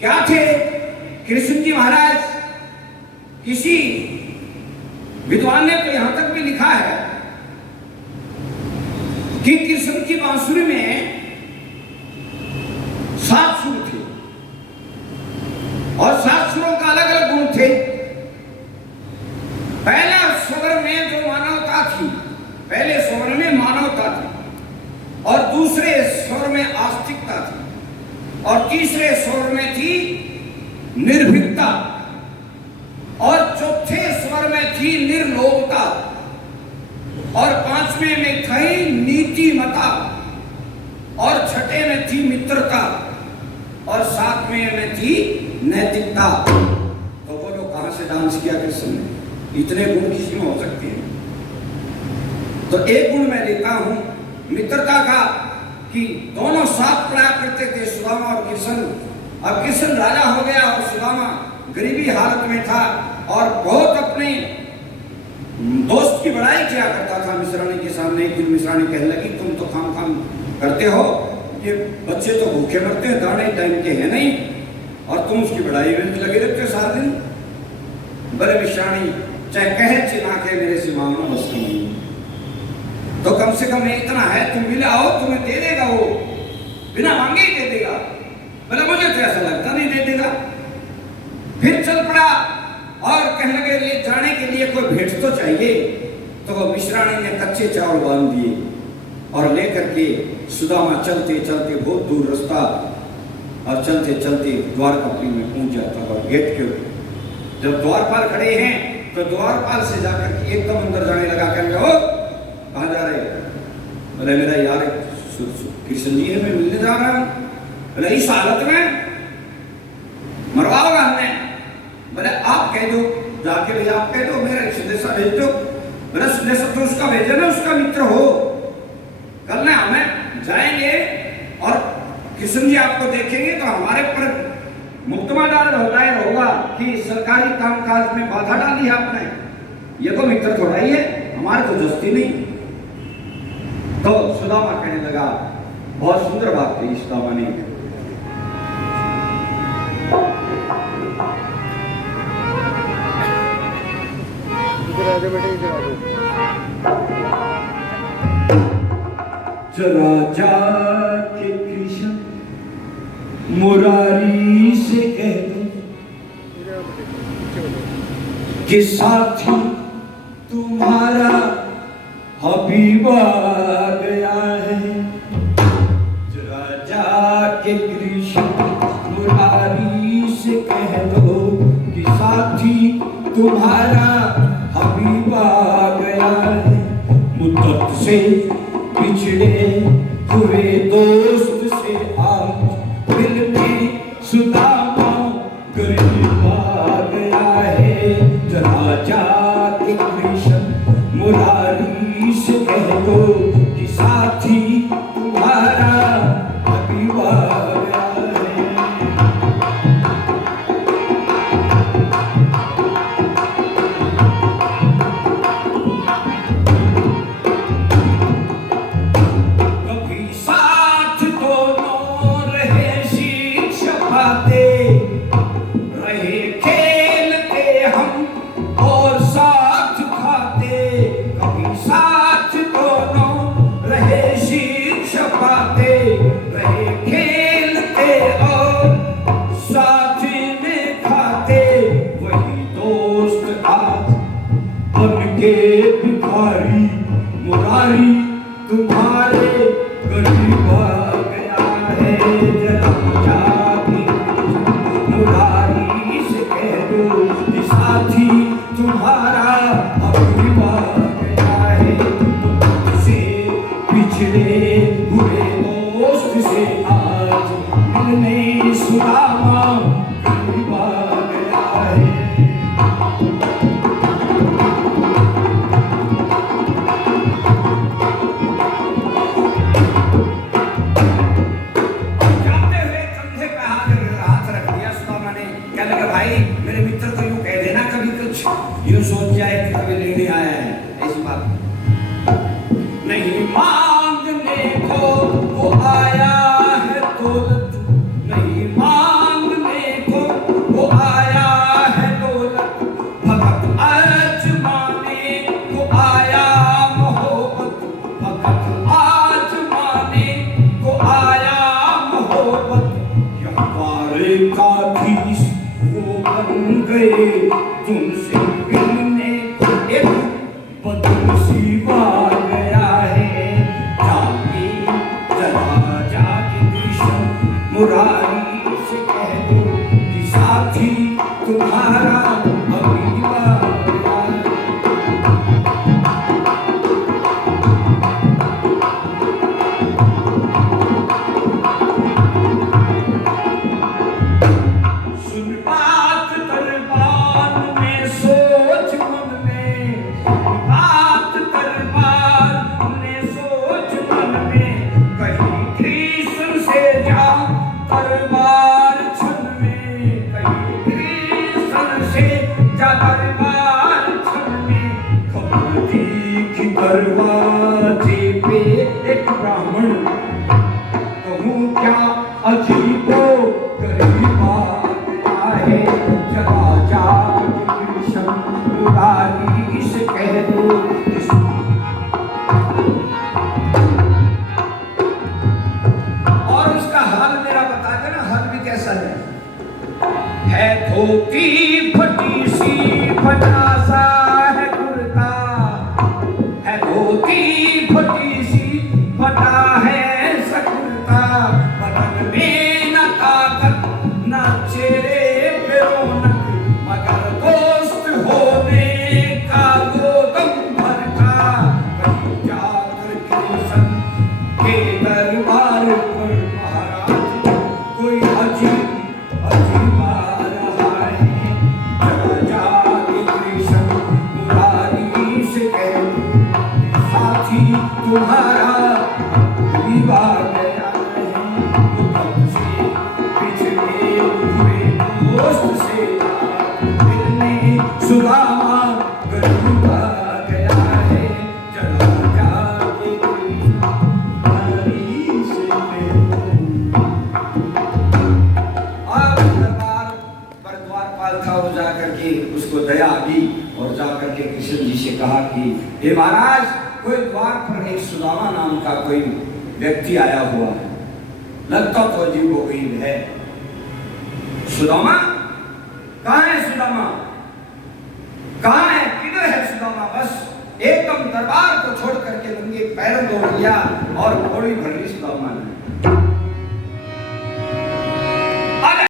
क्या थे कृष्ण जी महाराज? किसी विद्वान ने तो यहां तक भी लिखा है कि कृष्ण की बांसुरी में 7 सुर थे और 7 सुरों का अलग अलग गुण थे। पहला स्वर में जो मानवता थी, पहले स्वर में मानवता थी और दूसरे स्वर में आस्तिकता थी और तीसरे स्वर में थी निर्भीकता और चौथे स्वर में थी निर्लोभता और 5वें में थी नीतिमता और 6ठे में थी मित्रता और 7वें में थी नैतिकता। तो बोलो कहां से डांस किया कृष्ण ने? इतने गुण किसी में हो सकते हैं? तो एक गुण मैं लेता हूं मित्रता का कि दोनों साथ पढ़ा करते थे, सुदामा और कृष्ण। अब कृष्ण राजा हो गया और सुदामा गरीबी हालत में था और बहुत अपने दोस्त की बड़ाई किया करता था मिश्राणी के सामने। एक दिन मिश्राणी कहने लगी, तुम तो काम काम करते हो, ये बच्चे तो भूखे मरते हैं, दाने टाइम के हैं नहीं, और तुम उसकी बड़ाई में लगे रहते हो सारा दिन। बड़े मिश्राणी चाहे कहे चिन्हा के मेरे से मांगना मुश्किल नहीं, तो कम से कम इतना है, तुम मिले आओ, तुम्हें दे देगा, वो बिना मांगे ही दे देगा। बोले मुझे तो ऐसा लगता नहीं दे देगा। फिर चल पड़ा और कहने लगे ले जाने के लिए कोई भेंट तो चाहिए। तो मिश्राणी ने कच्चे चावल बांध दिए और लेकर के सुदामा चलते चलते बहुत दूर रास्ता और चलते चलते द्वारकापुरी में पहुंच जाता और गेट के जब द्वारपाल खड़े हैं तो द्वारपाल से जाकर के एकदम अंदर जाने लगा, कहने लगा, कहाँ जा रहे? बोले मेरा यार कृष्ण जी है, मैं मिलने जा रहा हूं। बोले इस हालत में मरवाओगा हमें? बोले आप कह दो, जाके भैया आप कह दो, मेरा संदेशा भेज दो। बोले संदेशा तो उसका भेजे ना, उसका मित्र हो, कल ना हमें जाएंगे और कृष्ण जी आपको देखेंगे तो हमारे पर मुकदमा दायर होगा कि सरकारी कामकाज में बाधा डाली है आपने। ये तो मित्र थोड़ा ही है, हमारे तो दोस्ती नहीं। तो सुदामा कहने लगा, बहुत सुंदर बात कही सुदामा ने। जरा जाके कृष्ण मुरारी से कह दो कि साथी तुम्हारा हबीब आ गया है। जरा जाके कृष्ण मुरारी से कह दो कि साथी तुम्हारा हबीब आ गया है। मुद्दत से पिछड़े हुए दोस्त से आज मिलने सुदामा करीब आ गया है। जरा जाके कृष्ण मुरारी से कह दो कि साथी तुम्हारा हबीब आ गया है। कभी साथ दोनों रहे शिक्षा पाते, रहे खेलते हम और साथ खाते। कभी साथ दोनों रहे शिक्षा पाते, रहे खेलते और साथ में खाते। वही दोस्त आज बन के भिखारी, मुरारी तुम्हारे करीब आ गया है। जरा जाके मुरारी से कह दो कि साथी तुम्हारा हबीब आ गया है। तुमसे पिछड़े हुए दोस्त से आज मिलने सुदामा करीब आ गया है। मेरे मित्र को यूं कह देना, कभी कुछ यूं सोच जाए कि कभी लेने आया है, ऐसी बात नहीं। मांगने को वो आया है दौलत, नहीं मांगने द्वारकाधीश वो बन गए तुमसे मिलने एक बदल सी बार गया है। जाके जरा जाके कृष्ण मुरारी से कह दो कि साथी तुम्हारा अभी बार गया है। सुन बात दरबार में सोच मन में, बात दरबार में सोच मन में, कहीं कृष्ण से जा दरबार छन में, कहीं कृष्ण से जा दरबार छन में। खबर दी कि दरवाजे पे एक ब्राह्मण, कहूँ क्या अजीबो गरीब आ गया है। जरा जाके कृष्ण मुरारी से कह दो और उसका हाल मेरा बता देना, हाल भी कैसा है धोती फटी सी फटा सा है कुर्ता, है धोती फटी सी फटा है सकुर्ता। बदन में न ताकत न चेहरे पे रौनक, मगर दोस्त होने का वो दम भर था। कहीं जाकर कृष्ण के दरबार पर महाराज कोई अजीब अजीब आ रहा है। जरा जाके कृष्ण मुरारी से कह दो साथी तुम्हारा विवाह गया है। वो कब से पिछड़े हुए दोस्त से मिलने सुदामा गरीब आ गया है। जरा जाके मुरारी से कह दो। अब दरबार पर द्वारपाल था, वो जाकर के उसको दया आ गई और जाकर के कृष्ण जी से कहा कि हे महाराज, कोई द्वार पर एक सुदामा नाम का कोई व्यक्ति आया हुआ है, लगता तो अजीब हो गई है। सुदामा कहाँ है? सुदामा कहाँ है? किधर है सुदामा? बस एकदम दरबार को छोड़ करके नंगे पैरों दौड़ लिया और घोड़ी भर ली सुदामा ने।